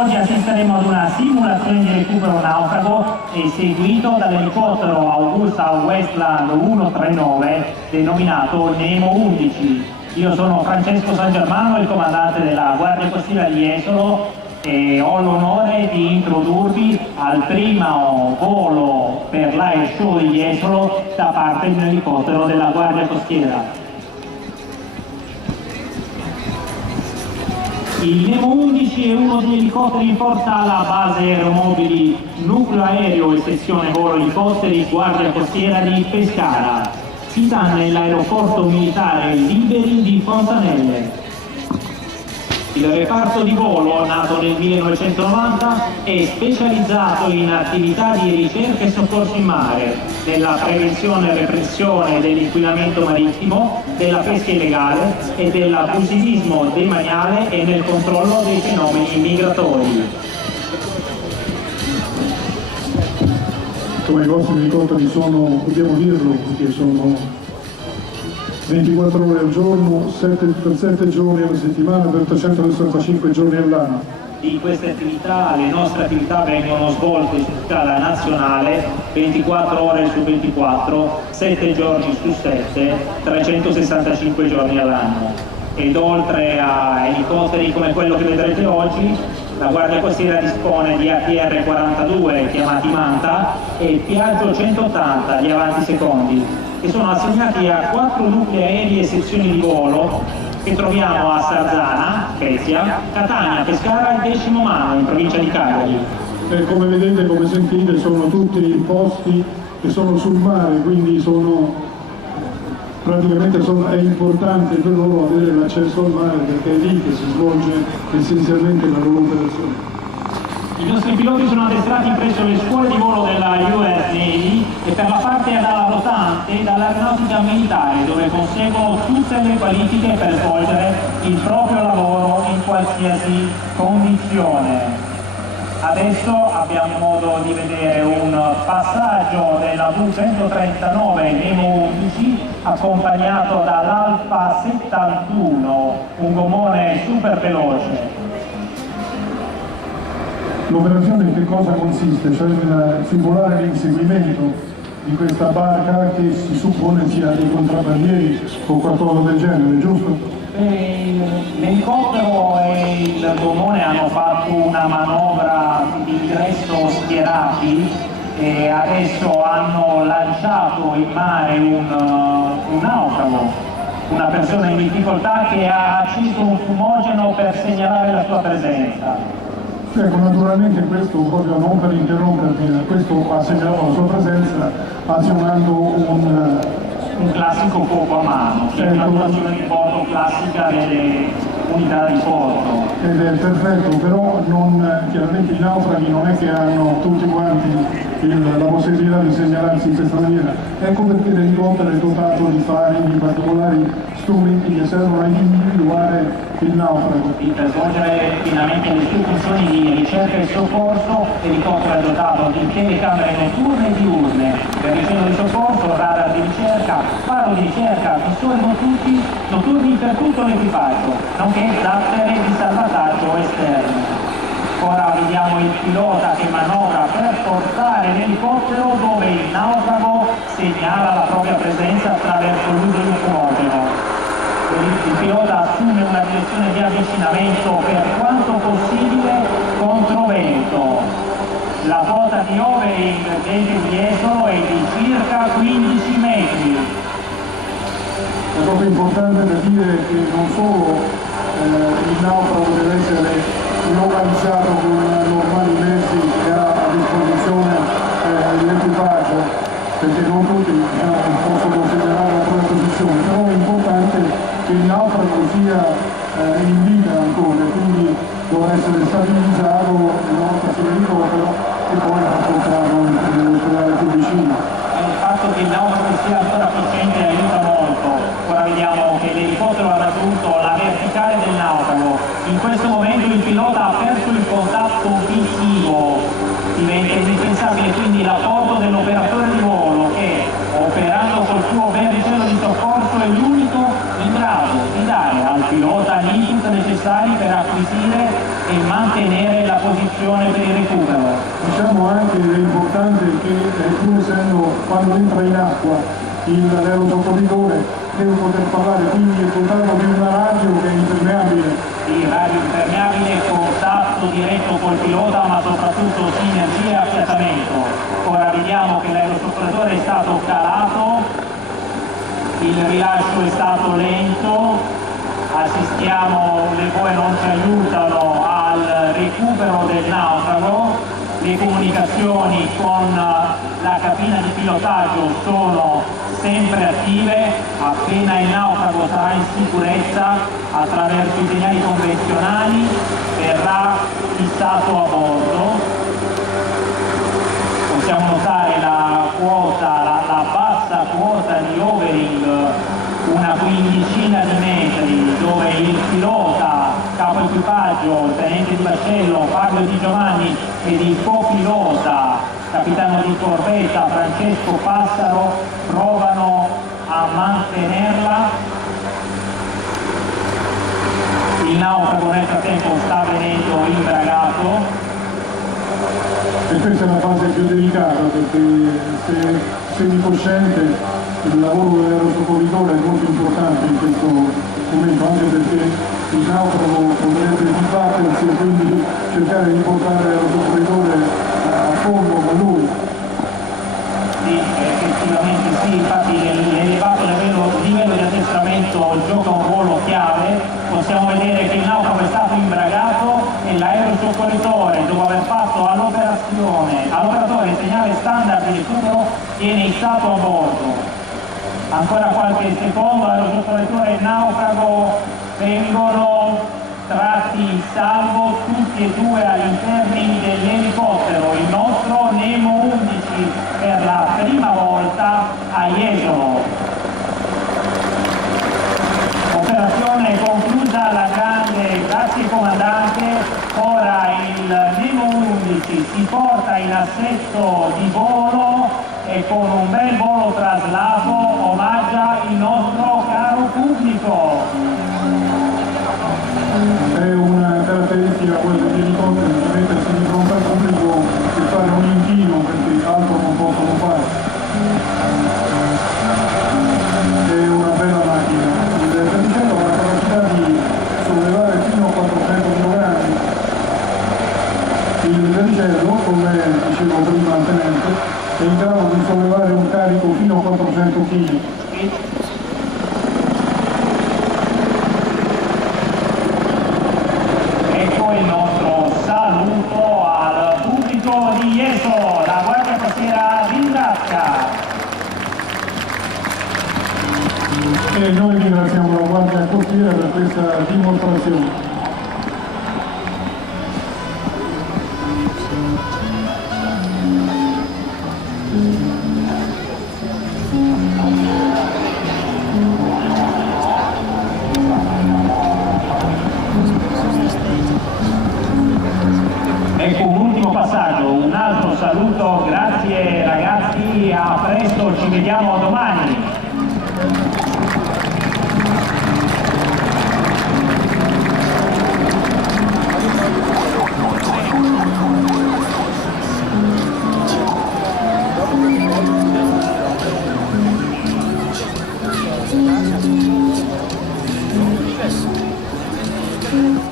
oggi assisteremo ad una simulazione di recupero naufrago eseguito dall'elicottero Augusta Westland 139 denominato Nemo 11. Io sono Francesco San Germano, il comandante della Guardia Costiera di Jesolo, e ho l'onore di introdurvi al primo volo per l'Air Show di Jesolo da parte di un elicottero della Guardia Costiera. Il Nemo 11 è uno degli elicotteri in porta alla base aeromobili nucleo aereo e sezione volo elicotteri Guardia Costiera di Pescara, sita nell'aeroporto militare Liberi di Fontanelle. Il reparto di volo, nato nel 1990, è specializzato in attività di ricerca e soccorso in mare, nella prevenzione e repressione dell'inquinamento marittimo, della pesca illegale e dell'abusivismo demaniale e nel controllo dei fenomeni migratori. Come i vostri elicotteri sono, dobbiamo dirlo, perché sono 24 ore al giorno, per 7 giorni alla settimana, per 365 giorni all'anno. Di queste attività, le nostre attività vengono svolte su scala nazionale 24 ore su 24, 7 giorni su 7, 365 giorni all'anno. Ed oltre a elicotteri come quello che vedrete oggi, la Guardia Costiera dispone di ATR 42 chiamati Manta e Piaggio 180 gli avanti secondi, che sono assegnati a 4 nuclei aerei e sezioni di volo che troviamo a Sarzana, Spezia, Catania, Pescara e Decimo Mano in provincia di Cagliari. E come vedete, come sentite, sono tutti posti che sono sul mare, quindi praticamente è importante per loro avere l'accesso al mare, perché è lì che si svolge essenzialmente la loro operazione. I nostri piloti sono addestrati presso le scuole di volo della US Navy e per la parte ad ala rotante dall'aeronautica militare, dove conseguono tutte le qualifiche per svolgere il proprio lavoro in qualsiasi condizione. Adesso abbiamo modo di vedere un passaggio della V139 Nemo 11 accompagnato dall'Alfa 71, un gommone super veloce. L'operazione in che cosa consiste? Cioè nel simulare l'inseguimento di questa barca che si suppone sia dei contrabbandieri o qualcosa del genere, giusto? L'elicottero e il gommone hanno fatto una manovra di ingresso schierati e adesso hanno lanciato in mare un naufrago, una persona in difficoltà che ha acceso un fumogeno per segnalare la sua presenza. Ecco, naturalmente questo, proprio non per interrompervi, questo ha segnalato la sua presenza azionando un classico fuoco a mano, che è una situazione di porto classica delle unità di porto. Ed è perfetto, però chiaramente i naufraghi non è che hanno tutti quanti la possibilità di segnalarsi in questa maniera. Ecco perché l'elicottero è dotato di fari, di particolari strumenti che servono a individuare il naufrago. Per svolgere pienamente le sue funzioni di ricerca e soccorso, l'elicottero è dotato di telecamere notturne e diurne, per ricerca di soccorso, radar di ricerca, faro di ricerca, visori notturni per tutto l'equipaggio, nonché zattere di salvataggio esterni. Ora vediamo il pilota che manovra per portare l'elicottero dove il naufrago segnala la propria presenza attraverso l'uso di un fumogeno. Il pilota assume una direzione di avvicinamento per quanto possibile controvento. La quota di overing dentro di Jesolo è di circa 15 metri. È proprio importante per dire che non solo il naufrago deve essere localizzato con normali mezzi che ha a disposizione l'equipaggio, perché non tutti possono considerare la propria posizione, però è importante che il naufrago sia in vita ancora, quindi dovrà essere stabilizzato in una stazione di elicottero e poi portarlo nell'ospedale più vicino. Il fatto che il naufrago sia ancora cosciente aiuta molto. Ora vediamo che l'elicottero ha raggiunto la verticale del naufrago. In questo momento il pilota ha perso il contatto visivo. Diventa indispensabile quindi l'apporto dell'operatore di volo che, operando col suo verricello di soccorso, è l'unico in grado di dare al pilota gli input necessari per acquisire e mantenere la posizione per il recupero. Diciamo anche che è importante che pur essendo quando entra in acqua l'aerosoccorritore deve poter parlare, quindi è dotato di una radio che è impermeabile. Sì, radio impermeabile, contatto diretto col pilota, ma soprattutto sinergia e affiatamento. Ora vediamo che l'aerosoccorritore è stato calato, il rilascio è stato lento, assistiamo, le boe non ci aiutano al recupero del naufrago, le comunicazioni con la cabina di pilotaggio sono sempre attive, appena il naufrago sarà in sicurezza attraverso i segnali convenzionali verrà fissato a bordo. Possiamo notare la bassa quota di overing, una quindicina di metri, dove il pilota, capo equipaggio, il tenente di vascello Fabio Di Giovanni ed il copilota, capitano di corvetta Francesco Passaro, provano a mantenerla. Il naufrago nel frattempo sta venendo imbragato. E questa è la fase più delicata, perché se sei cosciente il lavoro dell'aerosoccorritore è molto importante in questo momento, anche perché il naufrago potrebbe dibattersi e quindi cercare di portare l'aerosoccorritore a fondo con lui. Sì, effettivamente sì, infatti l'elevato livello di addestramento gioca un ruolo chiave. Possiamo vedere che il naufrago è stato imbragato e l'aerosoccorritore, dopo aver fatto all'operatore il segnale standard di recupero, viene issato a bordo. Ancora qualche secondo, l'aerosoccorritore e il naufrago vengono tratti in salvo, tutti e due all'interno dell'elicottero. Il nostro Nemo 11 per la prima volta a Jesolo. Operazione conclusa alla grande, grazie comandante. Ora il Nemo 11 si porta in assetto di volo e con un bel volo traslato omaggia il nostro caro pubblico. È una caratteristica quella degli elicotteri di mettersi di fronte al pubblico e fare un inchino, perché altro non possono fare. È una bella macchina. Il Verticello ha la capacità di sollevare fino a 400 kg. Il Verticello, come dicevo prima al tenente, è in grado di sollevare un carico fino a 400 kg. Ecco il nostro saluto al pubblico di Jesolo. La Guardia Costiera ringrazia. E noi ringraziamo la Guardia Costiera per questa dimostrazione. Ecco un ultimo passaggio, un altro saluto, grazie ragazzi, a presto, ci vediamo domani. Yes.